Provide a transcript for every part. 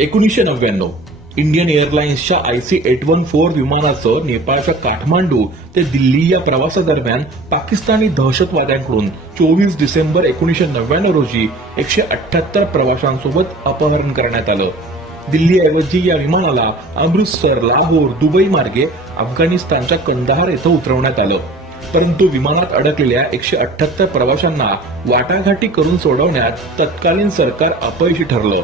एकोणीसशे नव्याण्णव Indian एअरलाइन्सच्या I C eight one four विमानाचं नेपाळच्या काठमांडू ते दिल्ली या प्रवासादरम्यान पाकिस्तानी दहशतवाद्यांकडून चोवीस डिसेंबर एकोणीसशे नव्याण्णव रोजी एकशे अठ्याहत्तर प्रवाशांसोबत अपहरण करण्यात आलं दिल्लीऐवजी या विमानाला अमृतसर लाहोर दुबई मार्गे अफगाणिस्तानच्या कंदहार येथे उतरवण्यात आलं परंतु विमानात अडकलेल्या एकशे अठ्याहत्तर प्रवाशांना वाटाघाटी करून सोडवण्यात तत्कालीन सरकार अपयशी ठरलं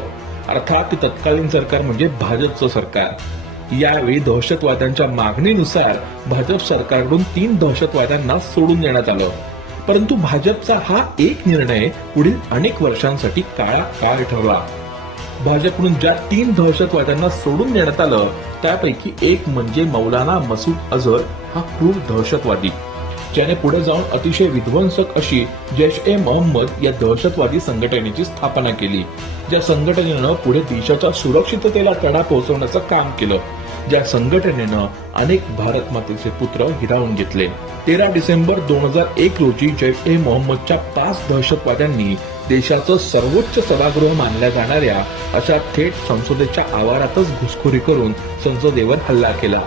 अर्थात तत्कालीन सरकार म्हणजे भाजपचं सरकार यावेळी दहशतवाद्यांच्या मागणीनुसार भाजप सरकारकडून तीन दहशतवाद्यांना सोडून देण्यात आलं परंतु भाजपचा हा एक निर्णय पुढील अनेक वर्षांसाठी काळा काळ ठरला भाजपकडून ज्या तीन दहशतवाद्यांना सोडून देण्यात आलं त्यापैकी एक म्हणजे मौलाना मसूद अझर हा क्रूर दहशतवादी ज्याने पुढे जाऊन अतिशय विध्वंसक अशी जैश ए मोहम्मद या दहशतवादी संघटनेची स्थापना केली ज्या संघटनेनं पुढे देशाच्या सुरक्षिततेला तडा पोहोचवण्याचं काम केलं ज्या संघटनेनं अनेक भारत मातेचे पुत्र हिरावून घेतले तेरा डिसेंबर दोन हजार एक रोजी जैश ए मोहम्मदच्या पाच दहशतवाद्यांनी देशाचं सर्वोच्च सभागृह मानल्या जाणाऱ्या अशा थेट संसदेच्या आवारातच घुसखोरी करून संसदेवर हल्ला केला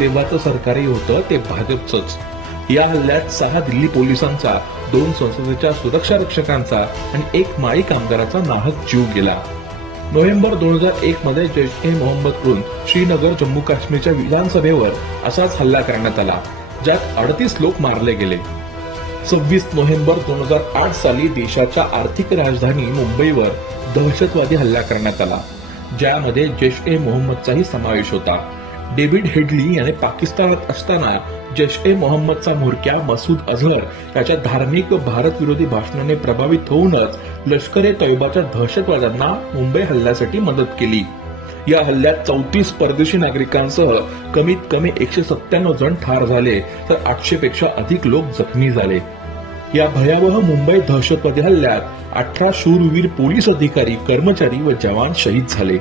तेव्हाचं सरकारही होतं ते भाजपचंच या हल्ल्यात सहा दिल्ली पोलिसांचा दोन संसदेच्या सुरक्षा रक्षकांचा आणि एक माळी कामगाराचा नाहक जीव गेला नोव्हेंबर दोन हजार एक मध्ये जैश ए कडून श्रीनगर जम्मू काश्मीरच्या विधानसभेवर असाच हल्ला करण्यात आला ज्यात अडतीस लोक मारले गेले सव्वीस नोव्हेंबर दोन हजार आठ साली देशाच्या आर्थिक राजधानी मुंबईवर दहशतवादी हल्ला करण्यात आला ज्यामध्ये जैश ए मोहम्मदचाही समावेश होता डेव्हिड हेडली याने पाकिस्तानात असताना जैश ए मोहम्मदचा म्होरक्या मसूद अझहर याच्या धार्मिक भारत विरोधी भाषणाने प्रभावित होऊनच लष्कर ए तैबाच्या दहशतवाद्यांना मुंबई हल्ल्यासाठी मदत केली या हल्ल्यात चौतीस परदेशी नागरिकांसह कमीत कमी एकशे सत्त्याण्णव जण ठार झाले तर आठशे पेक्षा अधिक लोक जखमी झाले या भयावह मुंबई दहशतवादी हल्ल्यात अठरा शूरवीर पोलीस अधिकारी कर्मचारी व जवान शहीद झाले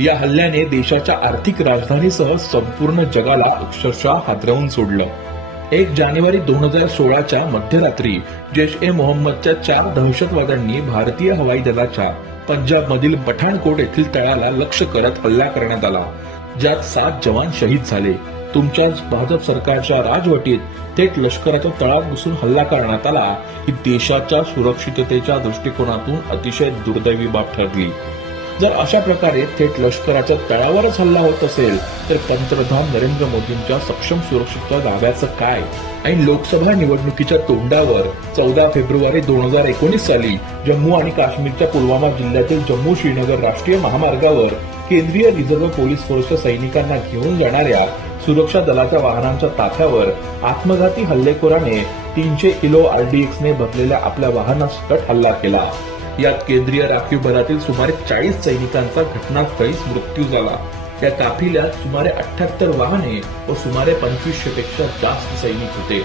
या हल्ल्याने देशाच्या आर्थिक राजधानीसह संपूर्ण जगाला अक्षरशः हादरवून सोडलं एक जानेवारी दोन हजार सोळाच्या मध्यरात्री जैश ए मोहम्मदच्या चार दहशतवाद्यांनी भारतीय हवाई दलाच्या पंजाबमधील पठाणकोट येथील तळाला लक्ष करत हल्ला करण्यात आला ज्यात सात जवान शहीद झाले तुमच्या भाजप सरकारच्या राजवटीत थेट लष्कराच्या तळात घुसून हल्ला करण्यात आला ही देशाच्या सुरक्षिततेच्या दृष्टिकोनातून अतिशय दुर्दैवी बाब ठरली जर अशा प्रकारे थेट लष्कराच्या तळावरच हल्ला होत असेल तर पंतप्रधान नरेंद्र मोदींच्या सक्षम सुरक्षेच्या दाव्याचं काय आणि लोकसभा निवडणुकीच्या तोंडावर चौदा फेब्रुवारी दोन हजार एकोणीस साली जम्मू आणि काश्मीरच्या पुलवामा जिल्ह्यातील जम्मू श्रीनगर राष्ट्रीय महामार्गावर केंद्रीय रिझर्व्ह पोलीस फोर्सच्या सैनिकांना घेऊन जाणाऱ्या सुरक्षा दलाच्या वाहनांच्या ताफ्यावर आत्मघाती हल्लेखोराने तीनशे किलो आरडीएक्सने भरलेल्या आपल्या वाहनास कट हल्ला केला या केंद्रीय राखीव बलातील सुमारे चाळीस सैनिकांचा घटनास्थळी मृत्यू झाला या काफिल्यात सुमारे अठ्याहत्तर वाहने व सुमारे पंचवीसशे पेक्षा जास्त सैनिक होते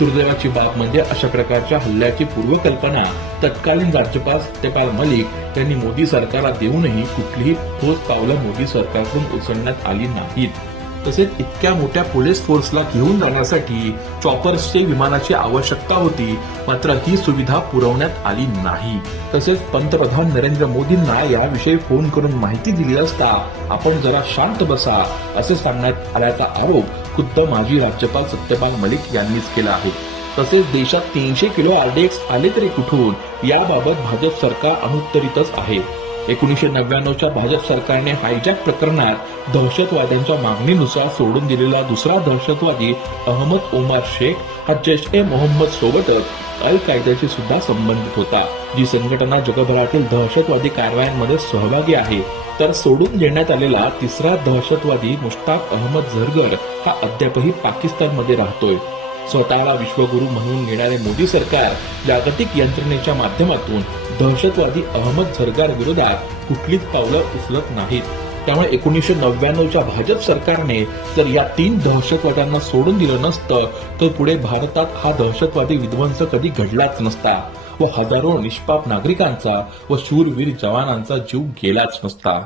दुर्दैवाची बाब म्हणजे अशा प्रकारच्या हल्ल्याची पूर्वकल्पना तत्कालीन राज्यपाल सत्यपाल मलिक यांनी मोदी सरकारला देऊनही कुठलीही ठोस पावलं मोदी सरकारकडून उचलण्यात आली नाहीत तसेच इतक्या मोठ्या पोलीस फोर्सला घेऊन जाण्यासाठी चॉपर्सचे विमानाची आवश्यकता होती मात्र ही सुविधा पुरवण्यात आली नाही तसेच पंतप्रधान नरेंद्र मोदींना याविषयी फोन करून माहिती दिली असता आपण जरा शांत बसा असे सांगण्यात आल्याचा आरोप खुद्द माजी राज्यपाल सत्यपाल मलिक यांनीच केला आहे तसेच देशात तीनशे किलो आरडीएक्स आले तरी कुठून याबाबत भाजप सरकार अनुत्तरितच आहे एकोणीसशे नव्याण्णवच्या भाजप सरकारने हायजॅक प्रकरणात दहशतवाद्यांच्या मागणीनुसार सोडून दिलेला दुसरा दहशतवादी अहमद ओमार शेख हा जैश ए मोहम्मद सोबतच अल कायद्याशी सुद्धा संबंधित होता जी संघटना जगभरातील दहशतवादी कारवायांमध्ये सहभागी आहे तर सोडून देण्यात आलेला तिसरा दहशतवादी मुश्ताक अहमद झरगर हा अद्यापही पाकिस्तानमध्ये राहतोय स्वतःला विश्वगुरु म्हणून घेणारे मोदी सरकार जागतिक यंत्रणेच्या माध्यमातून दहशतवादी अहमद सरकार विरोधात कुठलीच पावलं उचलत नाहीत त्यामुळे एकोणीसशे च्या भाजप सरकारने जर या तीन दहशतवाद्यांना सोडून दिलं नसतं तर पुढे भारतात हा दहशतवादी विध्वंस कधी घडलाच नसता व हजारो निष्पाप नागरिकांचा व शूरवीर जवानांचा जीव गेलाच नसता